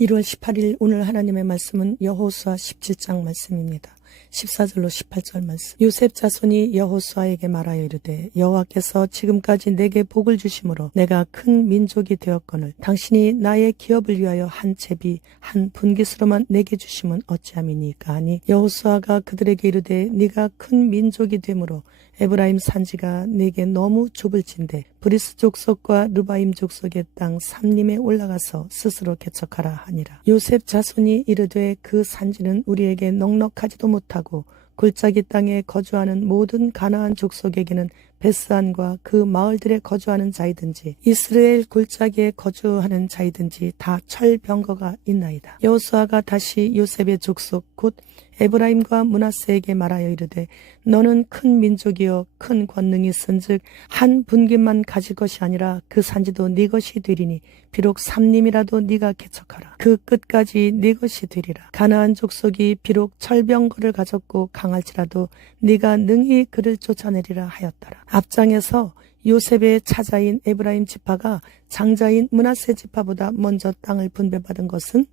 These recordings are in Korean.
1월 18일 오늘 하나님의 말씀은 여호수아 17장 말씀입니다. 14절로 18절 말씀. 요셉 자손이 여호수아에게 말하여 이르되 여호와께서 지금까지 내게 복을 주심으로 내가 큰 민족이 되었거늘 당신이 나의 기업을 위하여 한 제비 한 분깃으로만 내게 주심은 어찌함이니까 하니 여호수아가 그들에게 이르되 네가 큰 민족이 되므로 에브라임 산지가 내게 너무 좁을진대 브리스 족속과 르바임 족속의 땅 삼림에 올라가서 스스로 개척하라 하니라. 요셉 자손이 이르되 그 산지는 우리에게 넉넉하지도 못하고 골짜기 땅에 거주하는 모든 가나안 족속에게는 베스안과 그 마을들에 거주하는 자이든지 이스라엘 골짜기에 거주하는 자이든지 다 철병거가 있나이다. 여호수아가 다시 요셉의 족속 곧 에브라임과 므낫세에게 말하여 이르되 너는 큰 민족이여 큰 권능이 있은즉 한 분깃만 가질 것이 아니라 그 산지도 네 것이 되리니 비록 삼림이라도 네가 개척하라. 그 끝까지 네 것이 되리라. 가나안 족속이 비록 철병거를 가졌고 강할지라도 네가 능히 그를 쫓아내리라 하였더라. 앞장에서 요셉의 차자인 에브라임 지파가 장자인 므낫세 지파보다 먼저 땅을 분배받은 것은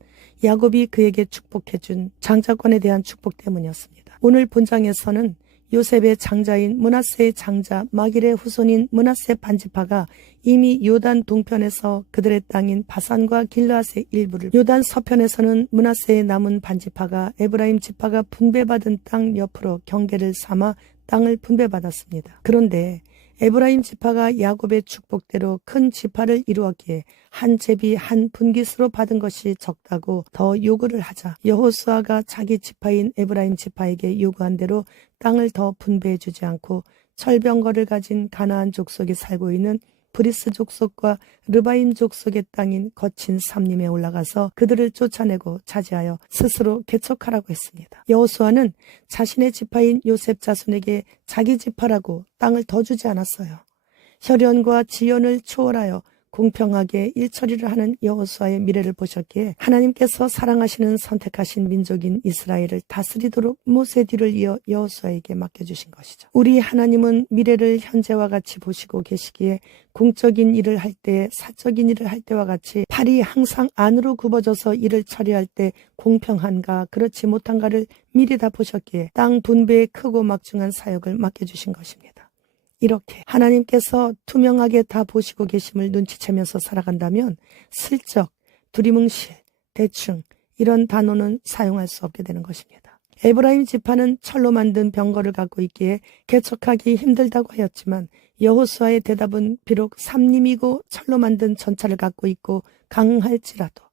야곱이 그에게 축복해준 장자권에 대한 축복 때문이었습니다. 오늘 본장에서는 요셉의 장자인 므낫세의 장자 마길의 후손인 므낫세 반지파가 이미 요단 동편에서 그들의 땅인 바산과 길르앗의 일부를, 요단 서편에서는 므낫세의 남은 반지파가 에브라임 지파가 분배받은 땅 옆으로 경계를 삼아 땅을 분배받았습니다. 그런데 에브라임 지파가 야곱의 축복대로 큰 지파를 이루었기에 한 제비 한 분깃으로 받은 것이 적다고 더 요구를 하자 여호수아가 자기 지파인 에브라임 지파에게 요구한 대로 땅을 더 분배해 주지 않고 철병거를 가진 가나안 족속이 살고 있는 브리스 족속과 르바임 족속의 땅인 거친 삼림에 올라가서 그들을 쫓아내고 차지하여 스스로 개척하라고 했습니다. 여호수아는 자신의 지파인 요셉 자손에게 자기 지파라고 땅을 더 주지 않았어요. 혈연과 지연을 초월하여 공평하게 일처리를 하는 여호수아의 미래를 보셨기에 하나님께서 사랑하시는 선택하신 민족인 이스라엘을 다스리도록 모세 뒤를 이어 여호수아에게 맡겨주신 것이죠. 우리 하나님은 미래를 현재와 같이 보시고 계시기에 공적인 일을 할 때, 사적인 일을 할 때와 같이 팔이 항상 안으로 굽어져서 일을 처리할 때 공평한가 그렇지 못한가를 미리 다 보셨기에 땅 분배에 크고 막중한 사역을 맡겨주신 것입니다. 이렇게 하나님께서 투명하게 다 보시고 계심을 눈치채면서 살아간다면 슬쩍, 두리뭉실, 대충 이런 단어는 사용할 수 없게 되는 것입니다. 에브라임 지파는 철로 만든 병거를 갖고 있기에 개척하기 힘들다고 하였지만 여호수아의 대답은 비록 삼림이고 철로 만든 전차를 갖고 있고 강할지라도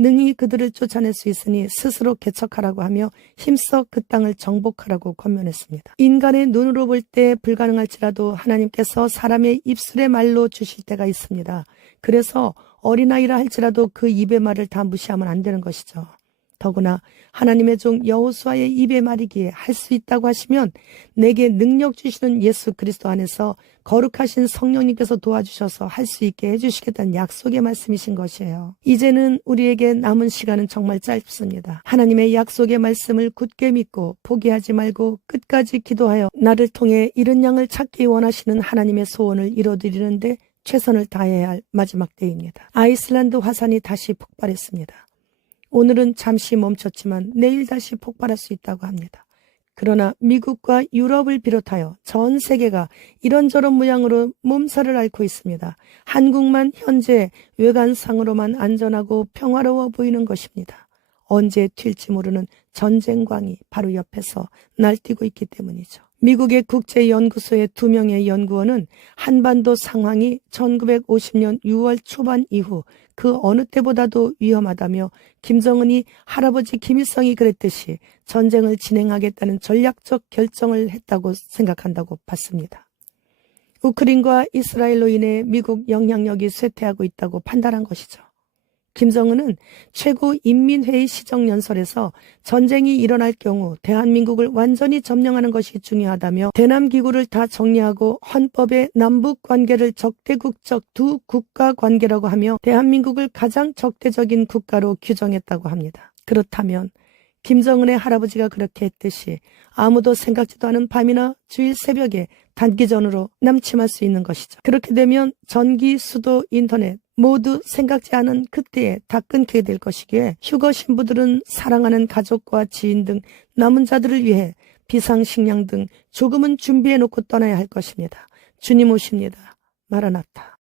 능히 그들을 쫓아낼 수 있으니 스스로 개척하라고 하며 힘써 그 땅을 정복하라고 권면했습니다. 인간의 눈으로 볼 때 불가능할지라도 하나님께서 사람의 입술의 말로 주실 때가 있습니다. 그래서 어린아이라 할지라도 그 입의 말을 다 무시하면 안 되는 것이죠. 더구나 하나님의 종 여호수아의 입의 말이기에 할 수 있다고 하시면 내게 능력 주시는 예수 그리스도 안에서 거룩하신 성령님께서 도와주셔서 할 수 있게 해주시겠다는 약속의 말씀이신 것이에요. 이제는 우리에게 남은 시간은 정말 짧습니다. 하나님의 약속의 말씀을 굳게 믿고 포기하지 말고 끝까지 기도하여 나를 통해 이른 양을 찾기 원하시는 하나님의 소원을 이뤄드리는데 최선을 다해야 할 마지막 때입니다. 아이슬란드 화산이 다시 폭발했습니다. 오늘은 잠시 멈췄지만 내일 다시 폭발할 수 있다고 합니다. 그러나 미국과 유럽을 비롯하여 전 세계가 이런저런 모양으로 몸살을 앓고 있습니다. 한국만 현재 외관상으로만 안전하고 평화로워 보이는 것입니다. 언제 튈지 모르는 전쟁광이 바로 옆에서 날뛰고 있기 때문이죠. 미국의 국제연구소의 2명의 연구원은 한반도 상황이 1950년 6월 초반 이후 그 어느 때보다도 위험하다며 김정은이 할아버지 김일성이 그랬듯이 전쟁을 진행하겠다는 전략적 결정을 했다고 생각한다고 봤습니다. 우크라이나와 이스라엘로 인해 미국 영향력이 쇠퇴하고 있다고 판단한 것이죠. 김정은은 최고인민회의 시정연설에서 전쟁이 일어날 경우 대한민국을 완전히 점령하는 것이 중요하다며 대남기구를 다 정리하고 헌법에 남북관계를 적대국적 두 국가 관계라고 하며 대한민국을 가장 적대적인 국가로 규정했다고 합니다. 그렇다면 김정은의 할아버지가 그렇게 했듯이 아무도 생각지도 않은 밤이나 주일 새벽에 단기전으로 남침할 수 있는 것이죠. 그렇게 되면 전기, 수도, 인터넷 모두 생각지 않은 그때에 다 끊게 될 것이기에 휴거 신부들은 사랑하는 가족과 지인 등 남은 자들을 위해 비상식량 등 조금은 준비해 놓고 떠나야 할 것입니다. 주님 오십니다. 마라나타.